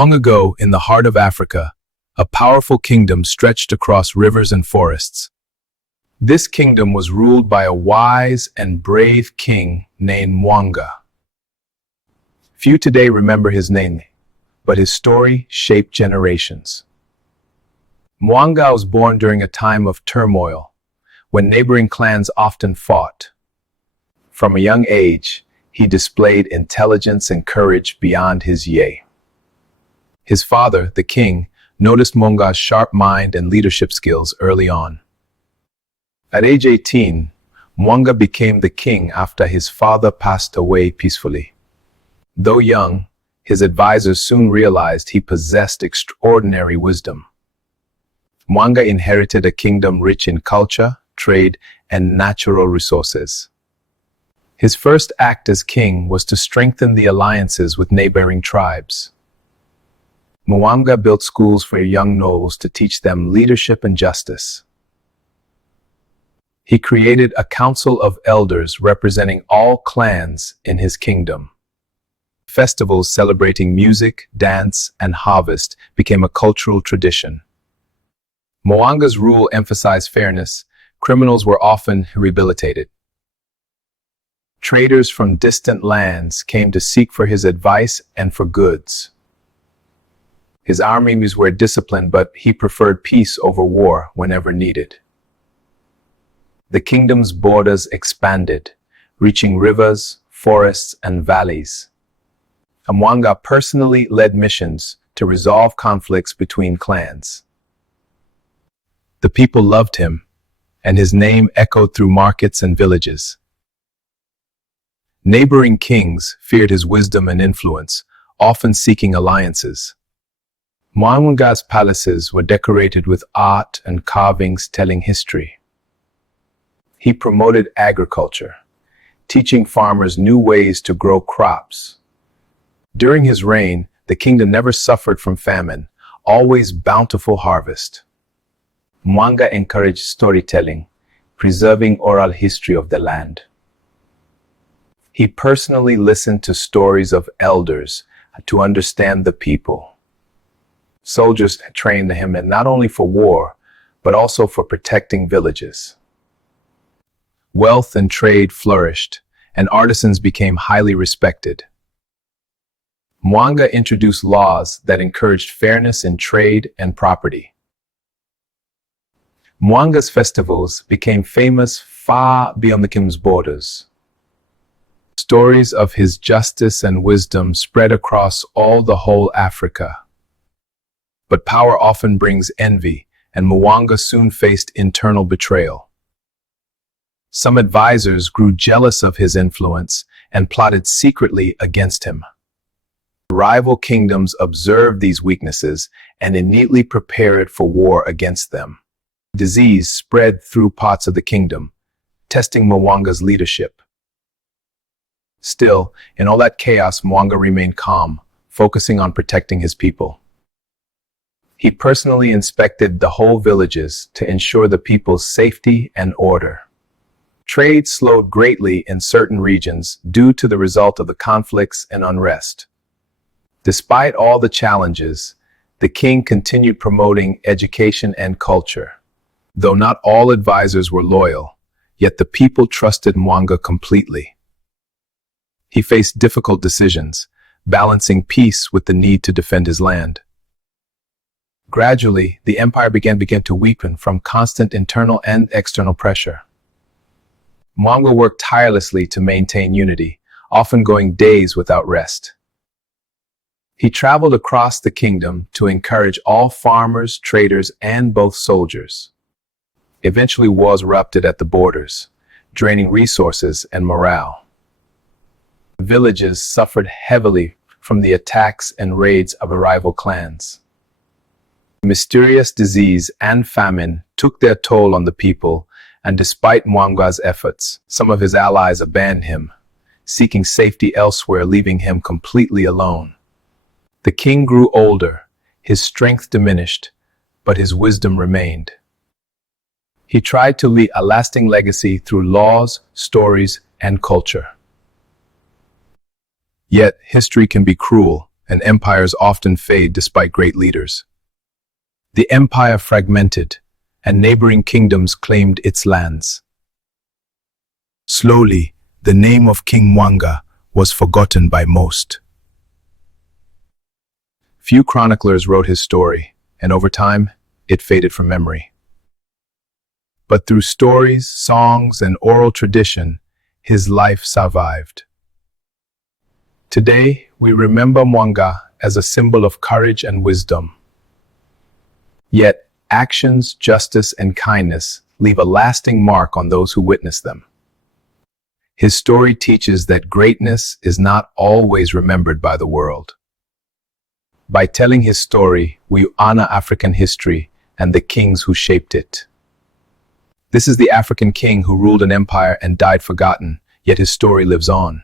Long ago, in the heart of Africa, a powerful kingdom stretched across rivers and forests. This kingdom was ruled by a wise and brave king named Mwanga. Few today remember his name, but his story shaped generations. Mwanga was born during a time of turmoil, when neighboring clans often fought. From a young age, he displayed intelligence and courage beyond his years. His father, the king, noticed Mwanga's sharp mind and leadership skills early on. At age 18, Mwanga became the king after his father passed away peacefully. Though young, his advisors soon realized he possessed extraordinary wisdom. Mwanga inherited a kingdom rich in culture, trade, and natural resources. His first act as king was to strengthen the alliances with neighboring tribes. Mwanga built schools for young nobles to teach them leadership and justice. He created a council of elders representing all clans in his kingdom. Festivals celebrating music, dance, and harvest became a cultural tradition. Mwanga's rule emphasized fairness. Criminals were often rehabilitated. Traders from distant lands came to seek for his advice and for goods. His armies were disciplined, but he preferred peace over war whenever needed. The kingdom's borders expanded, reaching rivers, forests, and valleys. Mwanga personally led missions to resolve conflicts between clans. The people loved him, and his name echoed through markets and villages. Neighboring kings feared his wisdom and influence, often seeking alliances. Mwanga's palaces were decorated with art and carvings telling history. He promoted agriculture, teaching farmers new ways to grow crops. During his reign, the kingdom never suffered from famine, always bountiful harvest. Mwanga encouraged storytelling, preserving oral history of the land. He personally listened to stories of elders to understand the people. Soldiers trained him not only for war, but also for protecting villages. Wealth and trade flourished, and artisans became highly respected. Mwanga introduced laws that encouraged fairness in trade and property. Mwanga's festivals became famous far beyond the kingdom's borders. Stories of his justice and wisdom spread across the whole Africa. But power often brings envy, and Mwanga soon faced internal betrayal. Some advisors grew jealous of his influence and plotted secretly against him. Rival kingdoms observed these weaknesses and innately prepared for war against them. Disease spread through parts of the kingdom, testing Mwanga's leadership. Still, in all that chaos, Mwanga remained calm, focusing on protecting his people. He personally inspected the whole villages to ensure the people's safety and order. Trade slowed greatly in certain regions due to the result of the conflicts and unrest. Despite all the challenges, the king continued promoting education and culture. Though not all advisors were loyal, yet the people trusted Mwanga completely. He faced difficult decisions, balancing peace with the need to defend his land. Gradually, the empire began to weaken from constant internal and external pressure. Mwanga worked tirelessly to maintain unity, often going days without rest. He traveled across the kingdom to encourage all farmers, traders, and both soldiers. Eventually, wars erupted at the borders, draining resources and morale. Villages suffered heavily from the attacks and raids of rival clans. Mysterious disease and famine took their toll on the people, and despite Mwanga's efforts, some of his allies abandoned him, seeking safety elsewhere, leaving him completely alone. The king grew older, his strength diminished, but his wisdom remained. He tried to leave a lasting legacy through laws, stories, and culture. Yet, history can be cruel, and empires often fade despite great leaders. The empire fragmented, and neighboring kingdoms claimed its lands. Slowly, the name of King Mwanga was forgotten by most. Few chroniclers wrote his story, and over time, it faded from memory. But through stories, songs, and oral tradition, his life survived. Today, we remember Mwanga as a symbol of courage and wisdom. Yet, actions, justice, and kindness leave a lasting mark on those who witness them. His story teaches that greatness is not always remembered by the world. By telling his story, we honor African history and the kings who shaped it. This is the African king who ruled an empire and died forgotten, yet his story lives on.